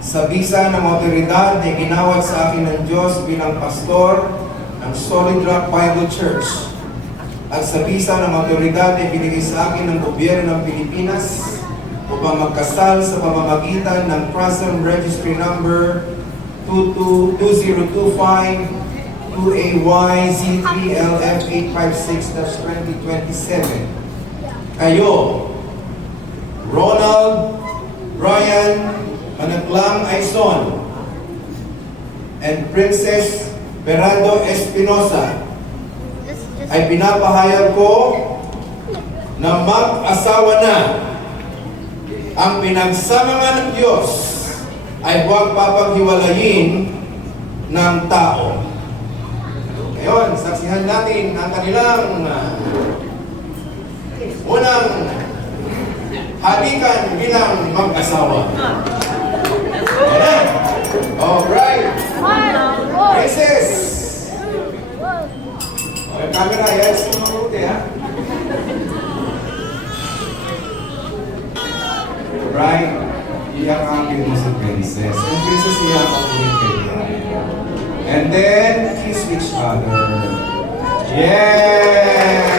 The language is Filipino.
sa bisa ng otoridad na ginawad sa akin ng Diyos bilang pastor ng Solid Rock Bible Church at sa bisa ng otoridad na binigay sa akin ng gobyerno ng Pilipinas upang magkasal sa pamamagitan ng Custom Registry Number 22025-2AYZ3LF856-2027. Kayo, Ronald Brian Manaklang Aison and Princess Berardo Espinosa ay pinapahayag ko na mag-asawa na. Ang pinagsama nga ng Diyos ay huwag papaghiwalayin ng tao. Ngayon, saksihan natin ang kanilang unang halikan bilang mag-asawa. Ayan. Alright. Princess. Okay, camera, yes. Mabuti, ha? Right? Iyakapin mo si Princess. And Princess, iyakapin mo kay Brian. And then, kiss each other. Yeah!